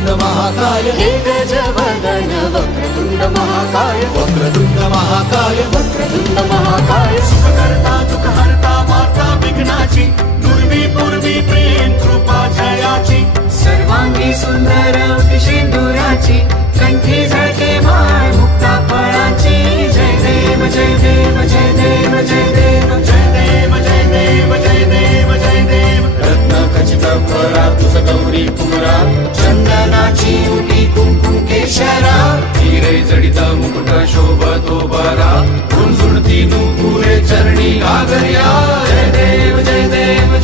वक्रतुंड महाकाय हे गजवदन वक्रतुंड महाकाय वक्रतुंड महाकाय वक्रतुंड महाकाय सुखकर्ता दुःखहर्ता माता विघ्नाची दुर्वी पूर्वी प्रेम कृपा जयाची सर्वांगी सुंदर सिंदुराची कंठी झळके माळ मुक्ता फळाची जय देव जय देव जय देव जय देव जय देव जय देव जय देव जय देव रत्न खचित फरा तुझ गौरी कुमरा चंदनाची उटी कुंकुम केशरा हिरे जडित मुकुट शोभतो बरा झुणझुणती नुपुरे चरणी घागर्या जय देव जय देव